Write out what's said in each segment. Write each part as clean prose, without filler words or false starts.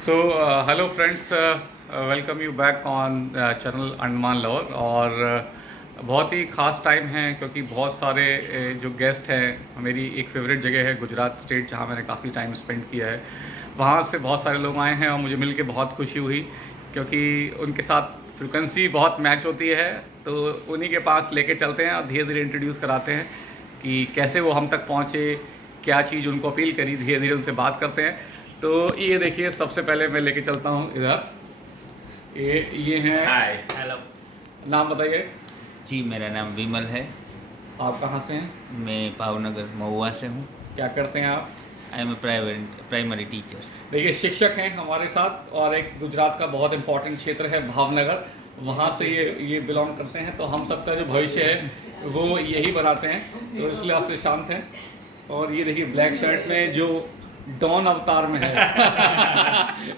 So hello friends, welcome you back on channel Andaman lover. और बहुत ही ख़ास टाइम है क्योंकि बहुत सारे जो गेस्ट हैं, मेरी एक फेवरेट जगह है गुजरात स्टेट जहाँ मैंने काफ़ी टाइम स्पेंड किया है, वहाँ से बहुत सारे लोग आए हैं और मुझे मिल के बहुत खुशी हुई क्योंकि उनके साथ फ्रिक्वेंसी बहुत मैच होती है। तो उन्हीं के पास लेके चलते हैं और धीरे धीरे इंट्रोड्यूस कराते हैं कि कैसे वो हम तक पहुँचे, क्या चीज़ उनको अपील करी, धीरे धीरे उनसे बात करते हैं। तो ये देखिए, सबसे पहले मैं लेके चलता हूँ इधर। ये हैं, हाय हेलो नाम बताइए। जी, मेरा नाम विमल है। आप कहाँ से हैं? मैं भावनगर महुआ से हूँ। क्या करते हैं आप? I am a primary teacher. देखिए, शिक्षक हैं हमारे साथ और एक गुजरात का बहुत इंपॉर्टेंट क्षेत्र है भावनगर, वहाँ से ये बिलोंग करते हैं। तो हम सबका जो भविष्य है वो यही बनाते हैं, तो इसलिए आपसे शांत हैं। और ये देखिए, ब्लैक शर्ट में जो डॉन अवतार में है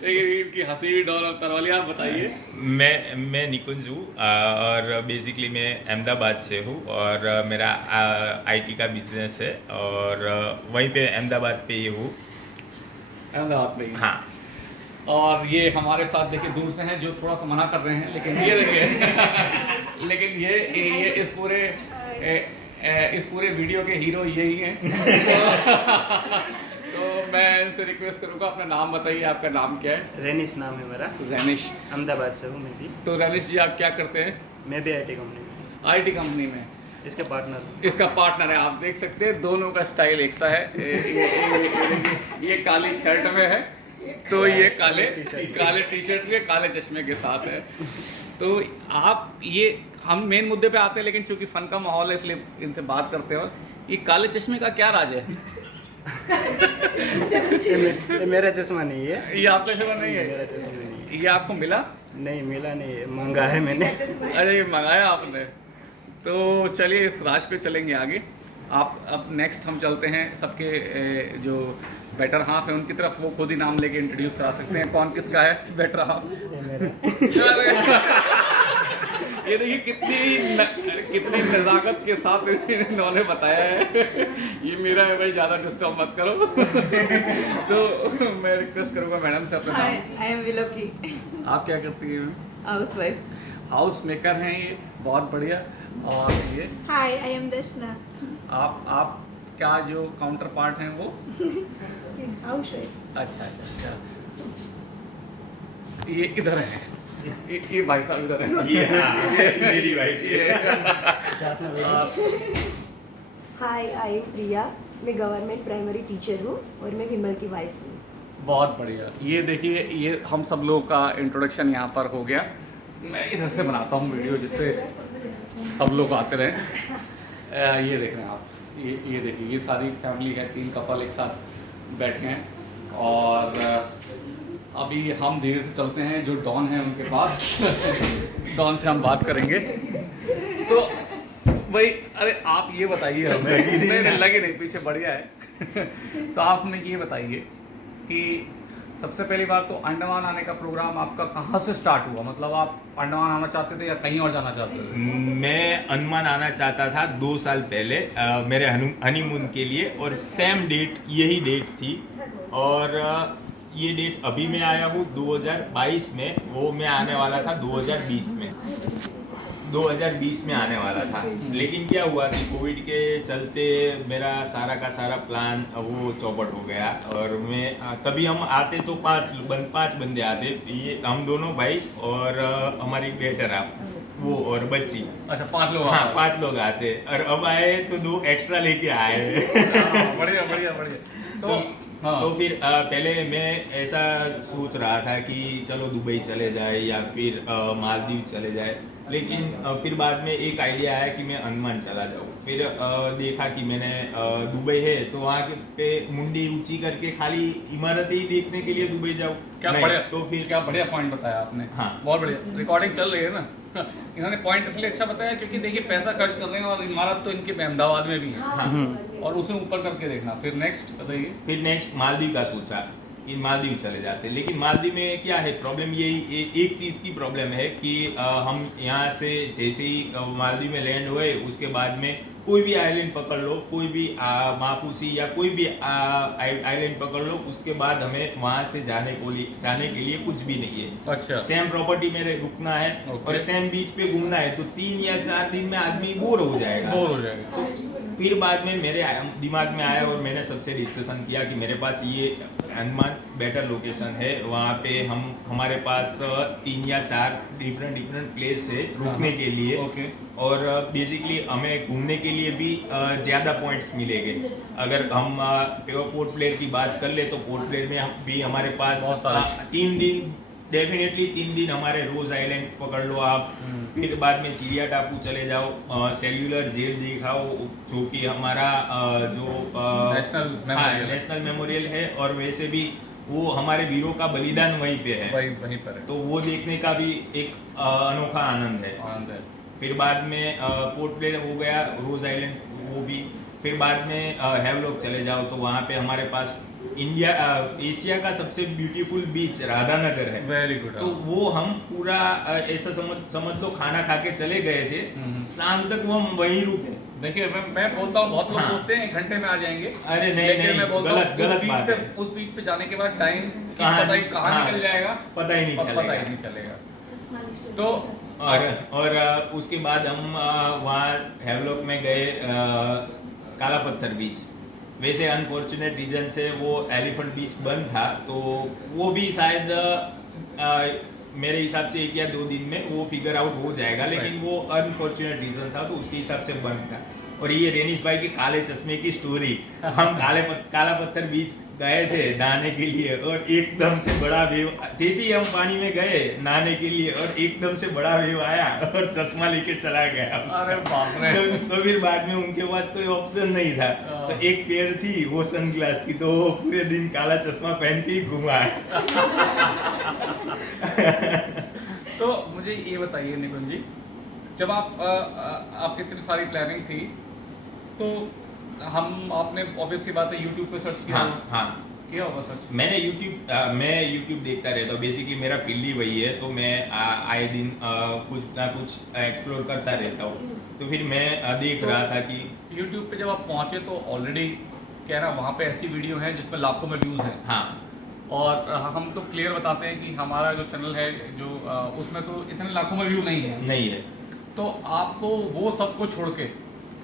देखिए, इनकी हंसी भी डॉन अवतार वाली। आप बताइए। मैं निकुंज हूँ और बेसिकली मैं अहमदाबाद से हूँ और मेरा आईटी का बिजनेस है और वहीं पे अहमदाबाद पे ही हूँ। अहमदाबाद में ही? हाँ। और ये हमारे साथ देखिए दूर से हैं, जो थोड़ा सा मना कर रहे हैं, लेकिन ये देखिए लेकिन ये इस पूरे वीडियो के हीरो यही हैं तो मैं इनसे रिक्वेस्ट करूंगा, अपना नाम बताइए। आपका नाम क्या है? रेनिश नाम है मेरा। रैनिश। अहमदाबाद से हूँ मैं भी। तो रैनिश जी, आप क्या करते हैं? मैं भी आईटी कंपनी में आईटी कंपनी में इसके पार्टनर हूँ। इसका पार्टनर है। आप देख सकते हैं दोनों का स्टाइल एक सा है। ये काली शर्ट में है, तो ये काले टी शर्ट में काले चश्मे के साथ है। तो आप हम मेन मुद्दे पे आते हैं, लेकिन चूंकि फन का माहौल है इसलिए इनसे बात करते हैं। ये काले चश्मे का क्या राज है? ये मेरा चश्मा नहीं है। ये आपका चश्मा नहीं मेरा है? चश्मा नहीं है। ये आपको मिला? नहीं मिला, नहीं है, मंगा है मैंने। अरे, ये मंगाया आपने? तो चलिए इस राज पे चलेंगे आगे। आप अब नेक्स्ट हम चलते हैं सबके जो बेटर हाफ है उनकी तरफ। वो खुद ही नाम लेके इंट्रोड्यूस करा सकते हैं कौन किसका है बेटर हाफ। ये देखिए कितनी नज़ाकत के साथ इन्होंने बताया है। ये मेरा है भाई, ज़्यादा डिस्टर्ब मत करो तो मैं रिक्वेस्ट करूँगा मैडम से अपना नाम। आई एम विलोकी, आप क्या करती हैं? House wife. हाउस मेकर हैं ये, बहुत बढ़िया। और ये हाय, आई एम दर्शना, आप क्या जो काउंटर पार्ट हैं वो? House wife. अच्छा। ये इधर है, ये भाई साहब इधर है। ये मेरी वाइफ हाय, आई एम प्रिया। मैं गवर्नमेंट प्राइमरी टीचर हूँ और मैं विमल की वाइफ हूँ। बहुत बढ़िया। ये देखिए, ये हम सब लोगों का इंट्रोडक्शन यहाँ पर हो गया। मैं इधर से बनाता हूँ वीडियो जिससे सब लोग आते रहें। ये देख रहे हैं आप, ये देखिए, ये सारी फैमिली है, 3 कपल एक साथ बैठे हैं। और अभी हम धीरे से चलते हैं जो डॉन है उनके पास डॉन से हम बात करेंगे। तो भाई, अरे आप ये बताइए हमें। नहीं, लगे नहीं, पीछे बढ़िया है तो आप हमें ये बताइए कि सबसे पहली बार तो अंडमान आने का प्रोग्राम आपका कहाँ से स्टार्ट हुआ? मतलब आप अंडमान आना चाहते थे या कहीं और जाना चाहते थे? मैं अंडमान आना चाहता था 2 साल पहले मेरे हनीमून के लिए और सेम डेट यही डेट थी। और ये डेट अभी मैं आया हूँ 2022 में, वो मैं आने वाला था 2020 में आने वाला था। लेकिन क्या हुआ कि कोविड के चलते मेरा सारा का सारा प्लान वो चौपट हो गया। और मैं तभी हम आते तो 5 बंदे आते, ये हम दोनों भाई और हमारी बेटर वो और बच्ची। अच्छा, 5 लोग? हाँ, 5 लोग आते और अब आए तो 2 एक्स्ट्रा लेके आए। बढ़िया। तो फिर पहले मैं ऐसा सोच रहा था कि चलो दुबई चले जाए या फिर मालदीव चले जाए, लेकिन फिर बाद में एक आइडिया आया कि मैं अंडमान चला जाऊँ। फिर देखा कि मैंने दुबई है तो वहाँ पे मुंडी ऊंची करके खाली इमारतें ही देखने के लिए दुबई जाऊँ। क्या बढ़िया, तो फिर क्या बढ़िया पॉइंट बताया आपने। हाँ, बहुत बढ़िया। रिकॉर्डिंग चल रही है ना इन्होंने पॉइंट इसलिए अच्छा बताया क्योंकि देखिए, पैसा खर्च कर रहे हैं और इमारत तो इनके अहमदाबाद में भी है। हाँ। और उसे ऊपर करके देखना। फिर नेक्स्ट बताइए। फिर नेक्स्ट मालदीव का सोचा कि मालदीव चले जाते, लेकिन मालदीव में क्या है प्रॉब्लम, यही एक चीज़ की प्रॉब्लम है कि हम यहाँ से जैसे ही मालदीव में लैंड हुए उसके बाद में कोई भी आइलैंड पकड़ लो, कोई भी माफूसी या कोई भी आइलैंड पकड़ लो, उसके बाद हमें वहाँ से जाने के लिए कुछ भी नहीं है। अच्छा। सेम प्रॉपर्टी में रुकना है और सेम बीच पे घूमना है, तो 3 या 4 दिन में आदमी बोर हो जाएगा। बोर हो जाएगा। फिर बाद में मेरे दिमाग में आया और मैंने सबसे डिस्कशन किया कि मेरे पास ये अंडमान बेटर लोकेशन है, वहाँ पे हमारे पास 3 या 4 डिफरेंट प्लेस है रुकने के लिए। ओके। और बेसिकली हमें घूमने के लिए भी ज़्यादा पॉइंट्स मिलेंगे। अगर हम पोर्ट ब्लेयर की बात कर ले तो पोर्ट ब्लेयर में भी हमारे पास 3 दिन, डेफिनेटली 3 दिन हमारे रोज आइलैंड पकड़ लो आप, फिर बाद में चिड़िया टापू चले जाओ, सेल्यूलर जेल दिखाओ जो कि हमारा नेशनल मेमोरियल है, और वैसे भी वो हमारे वीरों का बलिदान वहीं पे है, वहीं पर है। तो वो देखने का भी एक अनोखा आनंद है। फिर बाद में पोर्ट ब्लेयर हो गया, रोज आइलैंड वो भी, फिर बाद में हैवलॉक चले जाओ तो वहाँ पे हमारे पास एशिया का सबसे ब्यूटीफुल बीच राधानगर है। Very good. तो वो हम पूरा ऐसा समझ लो खाना खा के चले गए थे, शाम तक वो हम वहीं रुके। देखिए मैं बोलता हूँ, बहुत लोग बोलते हैं 1 घंटे में आ जाएंगे। अरे नहीं, मैं बोलता हूँ गलत बात है। उस बीच पे जाने के बाद टाइम कहाँ निकल जाएगा पता ही नहीं चलेगा। तो और उसके बाद हम वहाँ हैवलॉक में गए, काला पत्थर बीच। वैसे अनफॉर्चुनेट रीजन से वो एलिफेंट बीच बंद था, तो वो भी शायद मेरे हिसाब से 1 या 2 दिन में वो फिगर आउट हो जाएगा, लेकिन वो अनफॉर्चुनेट रीजन था तो उसके हिसाब से बंद था। और ये रेनिश भाई के काले चश्मे की स्टोरी, हम काला पत्थर बीच गए थे नहाने के लिए और एकदम से बड़ा वेव, जैसे ही हम पानी में गए नहाने के लिए और एकदम से बड़ा वेव आया और चश्मा लेके चला गया। अरे बाप रे। तो फिर बाद में उनके पास कोई ऑप्शन नहीं था, तो एक पेयर थी वो सनग्लास की, तो वो पूरे दिन काला चश्मा पहन के ही घुमा है। तो मुझे ये बताइए निकुंज जी, जब आपकी इतनी सारी प्लानिंग थी तो आपने ऑब्वियस सी बात है यूट्यूब पे सर्च किया? हाँ किया होगा सर्च। मैं यूट्यूब देखता रहता हूँ, बेसिकली मेरा फील्ड ही वही है, तो मैं आए दिन कुछ ना कुछ एक्सप्लोर करता रहता हूँ। तो फिर मैं देख रहा था कि यूट्यूब पे जब आप पहुँचे तो ऑलरेडी क्या ना वहाँ पे ऐसी वीडियो हैं जिसमें लाखों में व्यूज़ हैं। हाँ। और हम तो क्लियर बताते हैं कि हमारा जो चैनल है जो उसमें तो इतने लाखों में व्यू नहीं है। तो आपको वो सब को छोड़ के,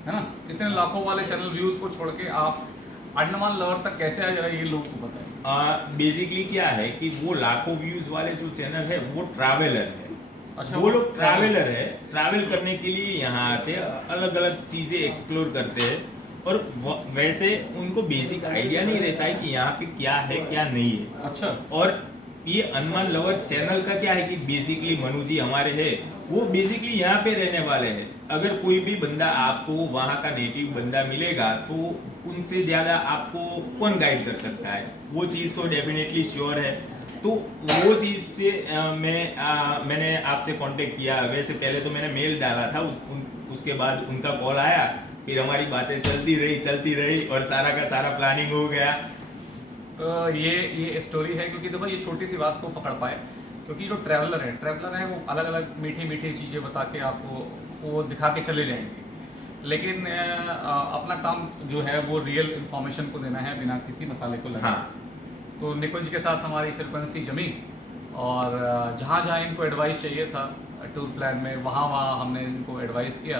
है ना, इतने लाखों वाले चैनल व्यूज़ को छोड़ के आप अंडमान लवर तक कैसे आए, जरा ये लोग को बताएं। बेसिकली क्या है कि वो लाखों व्यूज वाले जो चैनल है वो ट्रैवलर है। अच्छा, वो लोग ट्रैवलर है, ट्रैवल करने के लिए यहाँ आते हैं, अलग अलग चीज़ें एक्सप्लोर करते हैं, और वैसे उनको बेसिक आइडिया नहीं रहता है कि यहाँ पे क्या है क्या नहीं है। अच्छा। और ये अंडमान लवर चैनल का क्या है कि बेसिकली मनु जी हमारे हैं, वो बेसिकली यहाँ पे रहने वाले हैं। अगर कोई भी बंदा आपको वहाँ का नेटिव बंदा मिलेगा तो उनसे ज़्यादा आपको कौन गाइड कर सकता है, वो चीज़ तो डेफिनेटली श्योर है। तो वो चीज़ से मैंने आपसे कांटेक्ट किया। वैसे पहले तो मैंने मेल डाला था, उसके बाद उनका कॉल आया, फिर हमारी बातें चलती रही और सारा का सारा प्लानिंग हो गया। तो ये स्टोरी है, क्योंकि देखो ये छोटी सी बात को पकड़ पाए, क्योंकि जो ट्रैवलर है वो अलग अलग मीठी चीज़ें बता के आपको वो दिखा के चले जाएंगे, लेकिन अपना काम जो है वो रियल इन्फॉर्मेशन को देना है बिना किसी मसाले को लगाए। हाँ। तो निकुंज जी के साथ हमारी फ्रिक्वेंसी जमी, और जहाँ इनको एडवाइस चाहिए था टूर प्लान में वहाँ हमने इनको एडवाइस किया।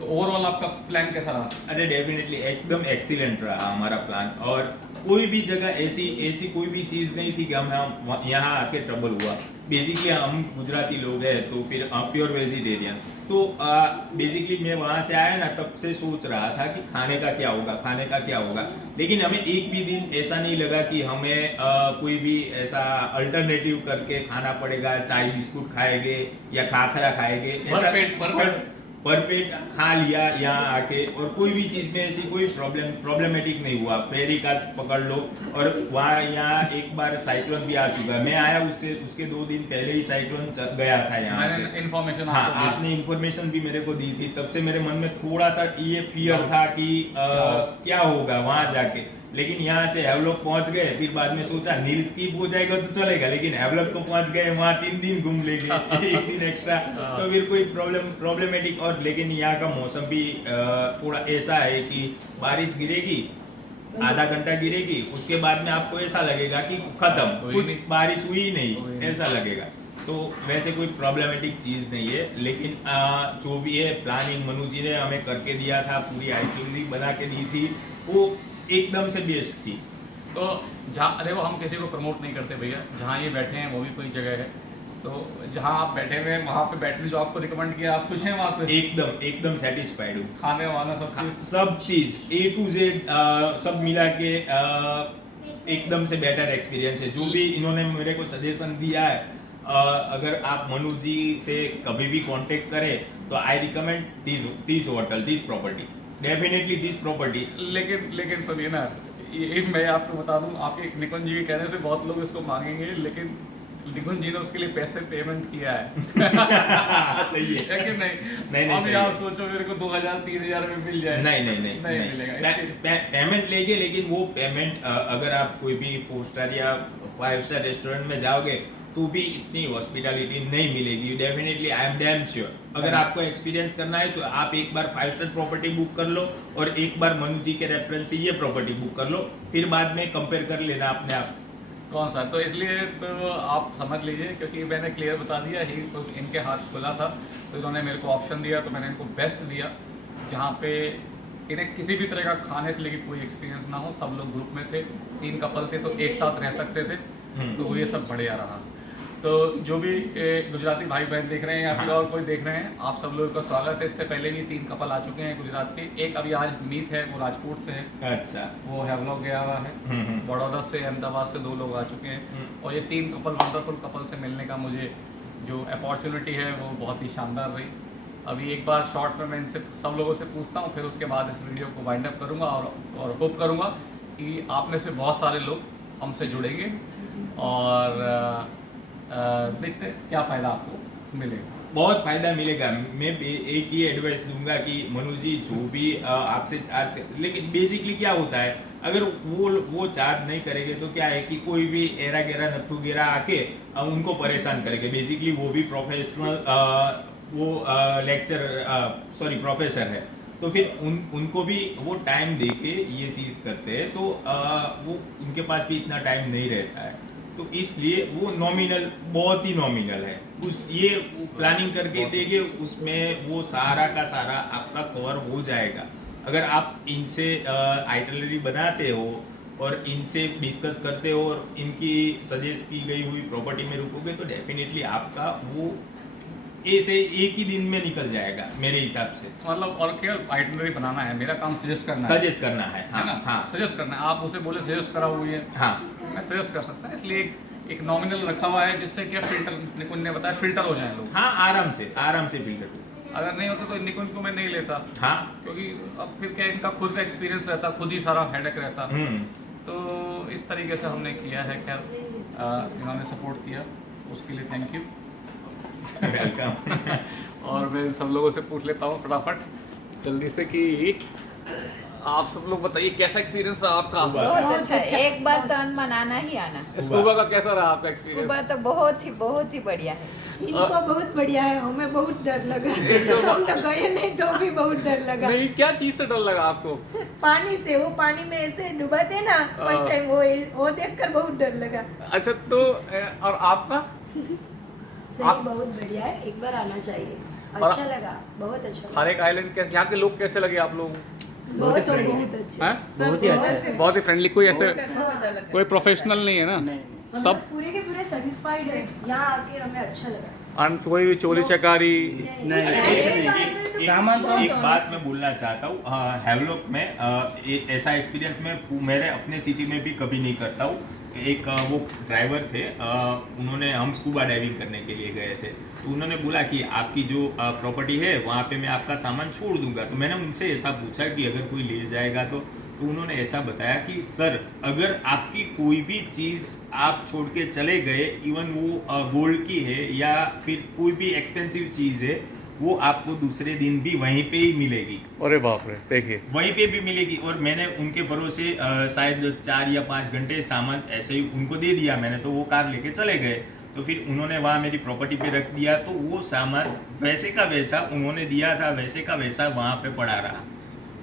तो ओवरऑल आपका प्लान कैसा रहा? अरे डेफिनेटली एकदम एक्सीलेंट रहा हमारा प्लान, और कोई भी जगह ऐसी कोई भी चीज़ नहीं थी कि हम यहाँ आके ट्रबल हुआ। बेसिकली हम गुजराती लोग हैं, तो फिर प्योर वेजिटेरियन, तो बेसिकली मैं वहाँ से आया ना, तब से सोच रहा था कि खाने का क्या होगा, लेकिन हमें एक भी दिन ऐसा नहीं लगा कि हमें कोई भी ऐसा अल्टरनेटिव करके खाना पड़ेगा, चाय बिस्कुट खाएंगे या खाखरा खाएंगे, ऐसा भरपेट खा लिया यहाँ आके, और कोई भी चीज़ में ऐसी कोई प्रॉब्लमेटिक नहीं हुआ। फेरी का पकड़ लो, और वहाँ यहाँ एक बार साइक्लोन भी आ चुका है, मैं आया उसके 2 दिन पहले ही साइक्लोन गया था यहाँ से। इन्फॉर्मेशन आपने इन्फॉर्मेशन भी मेरे को दी थी, तब से मेरे मन में थोड़ा सा ये फियर था कि क्या होगा वहाँ जाके, लेकिन यहाँ से हैवलॉक पहुंच गए, फिर बाद में सोचा नील स्कीप हो जाएगा तो चलेगा, लेकिन हैवलॉक को पहुंच गए, वहाँ 3 दिन घूम लेंगे, एक दिन एक्स्ट्रा, तो फिर कोई प्रॉब्लमेटिक। और लेकिन यहाँ का मौसम भी थोड़ा ऐसा है कि बारिश गिरेगी, आधा घंटा गिरेगी, उसके बाद में आपको ऐसा लगेगा कि खत्म, कुछ बारिश हुई ही नहीं, ऐसा लगेगा। तो वैसे कोई प्रॉब्लमेटिक चीज़ नहीं है, लेकिन जो भी है प्लानिंग मनु जी ने हमें करके दिया था, पूरी आइटिनरी बना के दी थी, वो एकदम से बेस्ट थी। तो जहाँ देखो हम किसी को प्रमोट नहीं करते भैया, जहाँ ये बैठे हैं वो भी कोई जगह है, तो जहाँ आप बैठे हुए हैं वहाँ पे बैठने जो आपको रिकमेंड किया आप खुश हैं वहाँ से? एकदम सेटिस्फाइड हूँ। खाने वाला सब चीज़ A to Z सब मिला के एकदम से बेटर एक्सपीरियंस है। जो भी इन्होंने मेरे को सजेशन दिया है, अगर आप मनु जी से कभी भी कांटेक्ट करें तो I recommend this hotel, this property, definitely this property. लेकिन सुनिए ना, ये मैं आपको बता दूं, आपके निकुंज जी के कहने से बहुत लोग इसको मांगेंगे, लेकिन निकुंज जी ने उसके लिए पैसे पेमेंट किया है। सही है कि नहीं? नहीं, अब सही आप है। सोचो मेरे को 2000-3000 में मिल जाए, नहीं मिलेगा। पेमेंट लेंगे, लेकिन वो पेमेंट अगर आप कोई भी 4 स्टार या 5 स्टार रेस्टोरेंट में जाओगे तो भी इतनी हॉस्पिटैलिटी नहीं मिलेगी, definitely I am damn sure. अगर आपको एक्सपीरियंस करना है तो आप एक बार 5 स्टार प्रॉपर्टी बुक कर लो और एक बार मनु जी के रेफरेंस से ये प्रॉपर्टी बुक कर लो, फिर बाद में कंपेयर कर लेना अपने आप। कौन सा? तो इसलिए तो आप समझ लीजिए, क्योंकि मैंने क्लियर बता दिया ही, तो इनके हाथ खुला था तो इन्होंने मेरे को ऑप्शन दिया, तो मैंने इनको बेस्ट दिया, जहाँ पे इन्हें किसी भी तरह का खाने से लेकर कोई एक्सपीरियंस ना हो। सब लोग ग्रुप में थे, 3 कपल थे तो एक साथ रह सकते थे, तो ये सब बढ़िया रहा। तो जो भी गुजराती भाई बहन देख रहे हैं या फिर और कोई देख रहे हैं, आप सब लोगों का स्वागत है। इससे पहले भी 3 कपल आ चुके हैं गुजरात के, एक अभी आज मीत है, वो राजकोट से है, अच्छा, वो हैवलॉक गया हुआ है, बड़ौदा से, अहमदाबाद से 2 लोग आ चुके हैं, और ये 3 कपल वंडरफुल कपल से मिलने का मुझे जो अपॉर्चुनिटी है वो बहुत ही शानदार रही। अभी एक बार शॉर्ट में मैं इनसे सब लोगों से पूछता हूँ, फिर उसके बाद इस वीडियो को वाइंड अप करूँगा और होप करूँगा कि आप में से बहुत सारे लोग हमसे जुड़ेंगे और देखते हैं क्या फ़ायदा आपको मिलेगा। बहुत फायदा मिलेगा। मैं एक ही एडवाइस दूंगा कि मनु जी जो भी आपसे चार्ज कर, लेकिन बेसिकली क्या होता है, अगर वो चार्ज नहीं करेंगे तो क्या है कि कोई भी एरा गेरा नत्थु गेरा आके उनको परेशान करेंगे। बेसिकली वो भी प्रोफेशनल प्रोफेसर है, तो फिर उनको भी वो टाइम दे के ये चीज़ करते हैं, तो वो उनके पास भी इतना टाइम नहीं रहता है, तो इसलिए वो नॉमिनल, बहुत ही नॉमिनल है। ये प्लानिंग करके देंगे, उसमें वो सारा का सारा आपका कवर हो जाएगा। अगर आप इनसे आइटिनरी बनाते हो और इनसे डिस्कस करते हो और इनकी सजेस्ट की गई हुई प्रॉपर्टी में रुकोगे तो डेफिनेटली आपका वो ऐसे एक ही दिन में निकल जाएगा मेरे हिसाब से। मतलब और केवल आइटिनरी बनाना है, मेरा काम सजेस्ट करना सजेस्ट करना है, है ना? हाँ, सजेस्ट करना है। आप उसे बोले सजेस्ट करा हुई है, हाँ, मैं सजेस्ट कर सकता है, इसलिए एक नॉमिनल रखा हुआ है, जिससे क्या फिल्टर, निकुंज ने बताया, फिल्टर हो जाए लोग। हाँ, आराम से फिल्टर। अगर नहीं होता तो निकुंज को मैं नहीं लेता, हाँ, क्योंकि अब फिर क्या इनका खुद का एक्सपीरियंस रहता, खुद ही सारा हेडेक रहता। हम्म, तो इस तरीके से हमने किया है। खैर इन्होंने सपोर्ट किया, उसके लिए थैंक यू। वेलकम। और मैं सब लोगों से पूछ लेता हूँ फटाफट जल्दी से कि आप सब लोग बताइए कैसा एक्सपीरियंस रहा आपका? बहुत अच्छा, एक बार तो अनमन आना ही आना। स्कूबा का कैसा रहा आपका एक्सपीरियंस? स्कूबा तो बहुत ही बढ़िया है। इनको बहुत बढ़िया है, हमें बहुत डर लगा। हम तो गए नहीं तो भी बहुत डर लगा। नहीं, क्या चीज से डर लगा आपको? पानी से, वो पानी में ऐसे डुबाते ना, फर्स्ट टाइम वो देखकर बहुत डर लगा। अच्छा, तो और आपका? नहीं, बहुत बढ़िया है, एक बार आना चाहिए, अच्छा लगा, बहुत अच्छा लगा। हर एक आइलैंड के यहाँ के लोग कैसे लगे आप लोग? बहुत अच्छे। हैं? बहुत ही अच्छा। बहुत ही फ्रेंडली, कोई ऐसे कोई प्रोफेशनल नहीं है ना? नहीं, हम सब लोग पूरे के पूरे सेटिस्फाइड है, यहाँ आके हमें अच्छा लगा। कोई भी चोरी चकारी? नहीं, सामान तो एक बात मैं बोलना चाहता हूँ, हैवलॉक में ऐसा एक्सपीरियंस मैं मेरे अपने सिटी में भी कभी नहीं करता हूँ। एक वो ड्राइवर थे, उन्होंने, हम स्कूबा डाइविंग करने के लिए गए थे, तो उन्होंने बोला कि आपकी जो प्रॉपर्टी है वहाँ पे मैं आपका सामान छोड़ दूंगा। तो मैंने उनसे ऐसा पूछा कि अगर कोई ले जाएगा तो उन्होंने ऐसा बताया कि सर, अगर आपकी कोई भी चीज़ आप छोड़ के चले गए, इवन वो गोल्ड की है या फिर कोई भी एक्सपेंसिव चीज़ है, वो आपको दूसरे दिन भी वहीं पे ही मिलेगी, अरे बाप रे, देखिए वहीं पे भी मिलेगी। और मैंने उनके भरोसे शायद 4 या 5 घंटे सामान ऐसे ही उनको दे दिया मैंने, तो वो कार लेके चले गए। तो फिर उन्होंने वहाँ मेरी प्रॉपर्टी पे रख दिया, तो वो सामान वैसे का वैसा उन्होंने दिया था, वैसे का वैसा वहाँ पे पड़ा रहा।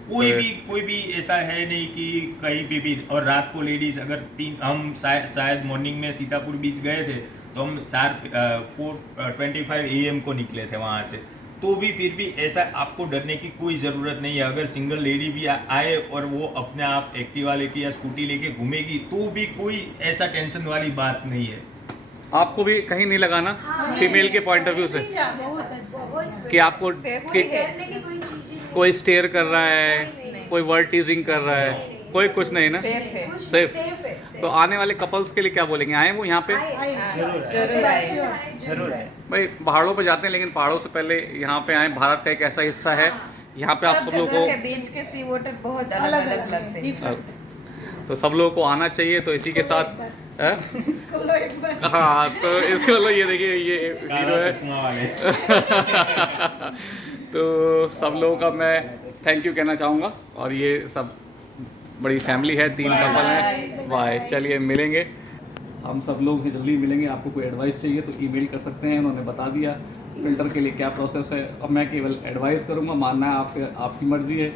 कोई भी ऐसा है नहीं कि कहीं पे भी। और रात को लेडीज अगर हम शायद मॉर्निंग में सीतापुर बीच गए थे, तो हम 4:25 AM को निकले थे वहाँ से, तो भी फिर भी ऐसा आपको डरने की कोई ज़रूरत नहीं है। अगर सिंगल लेडी भी आए और वो अपने आप एक्टिवा लेके या स्कूटी लेके घूमेगी, तो भी कोई ऐसा टेंशन वाली बात नहीं है। आपको भी कहीं नहीं लगाना फीमेल के पॉइंट ऑफ व्यू से बहुत अच्छा कि आपको Safe कि है। डरने की कोई चीज ही नहीं। कोई स्टेयर कर रहा है, नहीं। कोई वर्ड टीजिंग कर रहा है, कोई कुछ नहीं ना। सेफ है। कुछ Safe। सेफ है। तो आने वाले कपल्स के लिए क्या बोलेंगे? आए वो यहाँ पे? आए। जरूर आए। जरूर है। भाई पहाड़ों पे जाते हैं, लेकिन पहाड़ों से पहले यहाँ पे आए। भारत का एक ऐसा हिस्सा है, यहाँ पे आप सब सब लोगों जगह के को, बीच के सी वाटर बहुत अलग अलग लगते हैं। different। तो सब लोगों को आना चाहिए। तो इसी के साथ इसको लो एक बार। हाँ, तो इसको लो, ये देखिए ये हीरो है। चश्मा वाले। तो सब लोगों का मैं थैंक यू कहना चाहूँगा। और ये सब बड़ी फैमिली है, 3 कपल हैं। बाय। चलिए मिलेंगे, हम सब लोग जल्दी मिलेंगे। आपको कोई एडवाइस चाहिए तो ईमेल कर सकते हैं, उन्होंने बता दिया फ़िल्टर के लिए क्या प्रोसेस है। अब मैं केवल एडवाइस करूँगा, मानना है आपकी मर्जी है,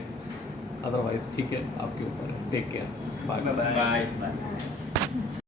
अदरवाइज़ ठीक है, आपके ऊपर है। Take care, bye bye. Bye.